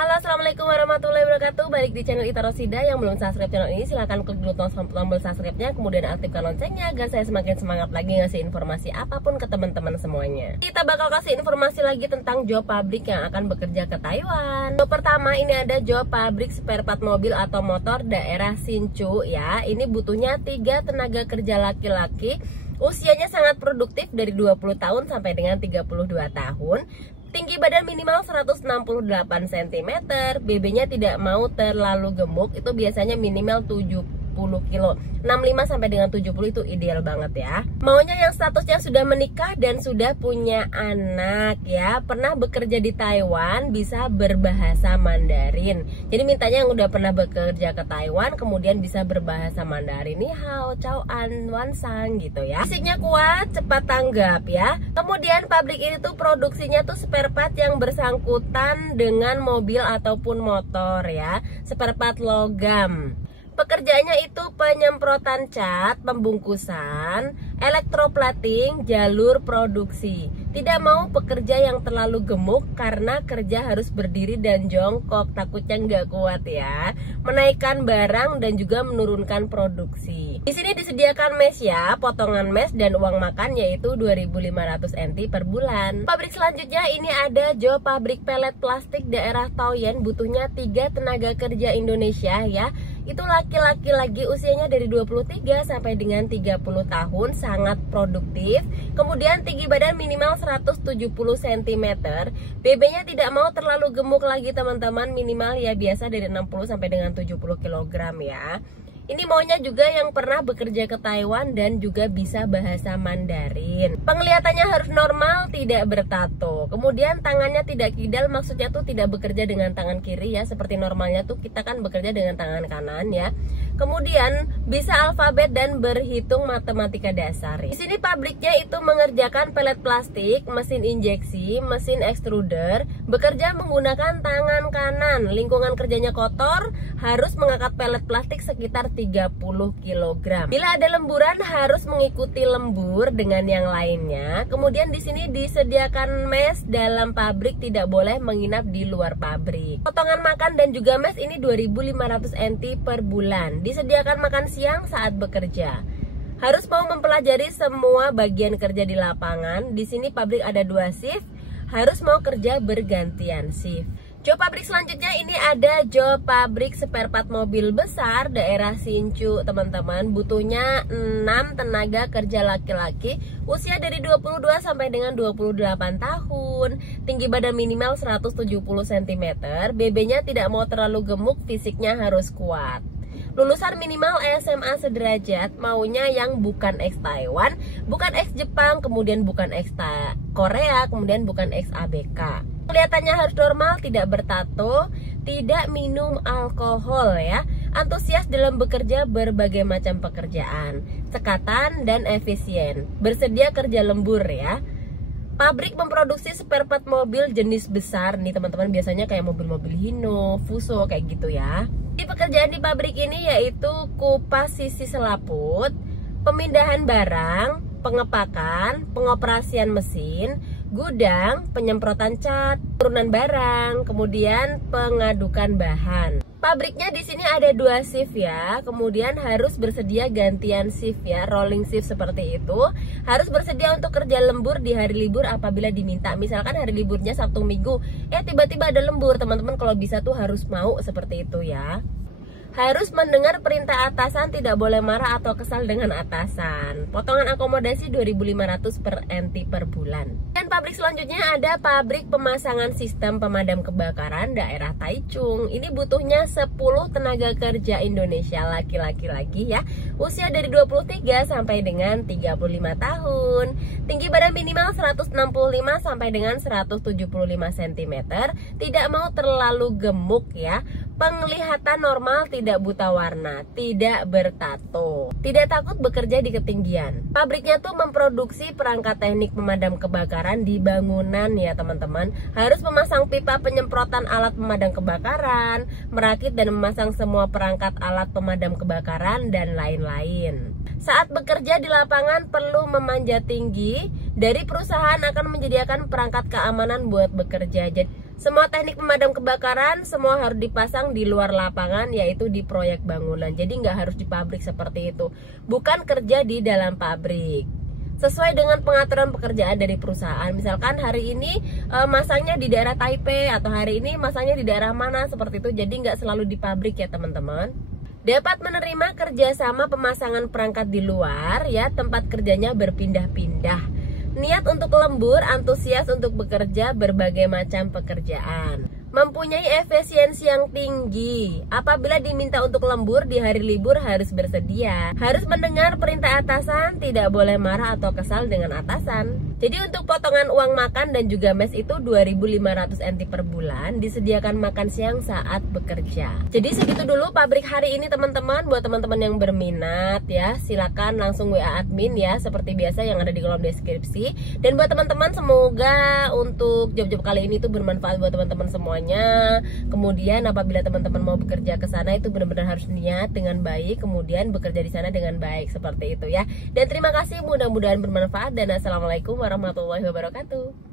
Halo, assalamualaikum warahmatullahi wabarakatuh. Balik di channel Ita Rosida. Yang belum subscribe channel ini silahkan klik dulu tombol subscribe-nya, kemudian aktifkan loncengnya agar saya semakin semangat lagi ngasih informasi apapun ke teman-teman semuanya. Kita bakal kasih informasi lagi tentang job pabrik yang akan bekerja ke Taiwan. Job pertama ini ada job pabrik spare part mobil atau motor daerah Hsinchu ya. Ini butuhnya 3 tenaga kerja laki-laki. Usianya sangat produktif dari 20 tahun sampai dengan 32 tahun. Tinggi badan minimal 168 cm, BB-nya tidak mau terlalu gemuk, itu biasanya minimal 70 kilo. 65 sampai dengan 70 itu ideal banget ya. Maunya yang statusnya sudah menikah dan sudah punya anak ya. Pernah bekerja di Taiwan, bisa berbahasa Mandarin. Jadi mintanya yang udah pernah bekerja ke Taiwan kemudian bisa berbahasa Mandarin. Ni hao, ciao an, wan sang gitu ya. Fisiknya kuat, cepat tanggap ya. Kemudian pabrik ini tuh produksinya tuh spare part yang bersangkutan dengan mobil ataupun motor ya. Spare part logam. Pekerjaannya itu penyemprotan cat, pembungkusan, elektroplating, jalur produksi. Tidak mau pekerja yang terlalu gemuk karena kerja harus berdiri dan jongkok, takutnya nggak kuat ya. Menaikkan barang dan juga menurunkan produksi. Di sini disediakan mes ya, potongan mes dan uang makan yaitu 2.500 NT per bulan. Pabrik selanjutnya ini ada job pabrik pelet plastik daerah Taoyuan, butuhnya 3 tenaga kerja Indonesia ya. Itu laki-laki lagi, usianya dari 23 sampai dengan 30 tahun, sangat produktif. Kemudian tinggi badan minimal 170 cm. BB-nya tidak mau terlalu gemuk lagi teman-teman, minimal ya biasa dari 60 sampai dengan 70 kg ya. Ini maunya juga yang pernah bekerja ke Taiwan dan juga bisa bahasa Mandarin. Penglihatannya harus normal, tidak bertato. Kemudian tangannya tidak kidal, maksudnya tuh tidak bekerja dengan tangan kiri ya. Seperti normalnya tuh kita kan bekerja dengan tangan kanan ya. Kemudian bisa alfabet dan berhitung matematika dasar. Di sini pabriknya itu mengerjakan pelet plastik, mesin injeksi, mesin extruder, bekerja menggunakan tangan kanan. Lingkungan kerjanya kotor, harus mengangkat pelet plastik sekitar 30 kg. Bila ada lemburan harus mengikuti lembur dengan yang lainnya. Kemudian di sini disediakan mes dalam pabrik, tidak boleh menginap di luar pabrik. Potongan makan dan juga mes ini 2.500 NT per bulan. Disediakan makan siang saat bekerja. Harus mau mempelajari semua bagian kerja di lapangan. Di sini pabrik ada 2 shift. Harus mau kerja bergantian shift. Job pabrik selanjutnya ini ada job pabrik spare part mobil besar daerah Hsinchu teman-teman. Butuhnya 6 tenaga kerja laki-laki, usia dari 22 sampai dengan 28 tahun. Tinggi badan minimal 170 cm, BB-nya tidak mau terlalu gemuk, fisiknya harus kuat. Lulusan minimal SMA sederajat, maunya yang bukan ex Taiwan, bukan ex Jepang, kemudian bukan ex Korea, kemudian bukan ex ABK. Kelihatannya harus normal, tidak bertato, tidak minum alkohol ya. Antusias dalam bekerja berbagai macam pekerjaan, cekatan dan efisien. Bersedia kerja lembur ya. Pabrik memproduksi spare part mobil jenis besar nih teman-teman, biasanya kayak mobil-mobil Hino, Fuso kayak gitu ya. Di pekerjaan di pabrik ini yaitu kupas sisi selaput, pemindahan barang, pengepakan, pengoperasian mesin, gudang, penyemprotan cat, turunan barang, kemudian pengadukan bahan. Pabriknya di sini ada 2 shift ya, kemudian harus bersedia gantian shift ya, rolling shift seperti itu. Harus bersedia untuk kerja lembur di hari libur apabila diminta. Misalkan hari liburnya Sabtu Minggu, tiba-tiba ada lembur, teman-teman kalau bisa tuh harus mau seperti itu ya. Harus mendengar perintah atasan, tidak boleh marah atau kesal dengan atasan. Potongan akomodasi 2.500 per NT per bulan. Dan pabrik selanjutnya ada pabrik pemasangan sistem pemadam kebakaran daerah Taichung. Ini butuhnya 10 tenaga kerja Indonesia laki-laki lagi ya. Usia dari 23 sampai dengan 35 tahun. Tinggi badan minimal 165 sampai dengan 175 cm. Tidak mau terlalu gemuk ya. Penglihatan normal, tidak buta warna, tidak bertato, tidak takut bekerja di ketinggian. Pabriknya tuh memproduksi perangkat teknik pemadam kebakaran di bangunan ya teman-teman. Harus memasang pipa penyemprotan alat pemadam kebakaran, merakit dan memasang semua perangkat alat pemadam kebakaran dan lain-lain. Saat bekerja di lapangan perlu memanjat tinggi. Dari perusahaan akan menyediakan perangkat keamanan buat bekerja. Jadi Semua teknik pemadam kebakaran semua harus dipasang di luar lapangan, yaitu di proyek bangunan. Jadi nggak harus di pabrik seperti itu. Bukan kerja di dalam pabrik. Sesuai dengan pengaturan pekerjaan dari perusahaan. Misalkan hari ini masangnya di daerah Taipei, atau hari ini masangnya di daerah mana, seperti itu. Jadi nggak selalu di pabrik ya teman-teman. Dapat menerima kerjasama pemasangan perangkat di luar, ya, tempat kerjanya berpindah-pindah. Niat untuk lembur, antusias untuk bekerja berbagai macam pekerjaan. Mempunyai efisiensi yang tinggi. Apabila diminta untuk lembur di hari libur harus bersedia. Harus mendengar perintah atasan, tidak boleh marah atau kesal dengan atasan. Jadi untuk potongan uang makan dan juga mes itu 2.500 NT per bulan. Disediakan makan siang saat bekerja. Jadi segitu dulu pabrik hari ini teman-teman. Buat teman-teman yang berminat ya, silakan langsung WA admin ya, seperti biasa yang ada di kolom deskripsi. Dan buat teman-teman, semoga untuk job-job kali ini tuh bermanfaat buat teman-teman semuanya. Kemudian apabila teman-teman mau bekerja ke sana itu benar-benar harus niat dengan baik, kemudian bekerja di sana dengan baik, seperti itu ya. Dan terima kasih, mudah-mudahan bermanfaat, dan assalamualaikum warahmatullahi wabarakatuh.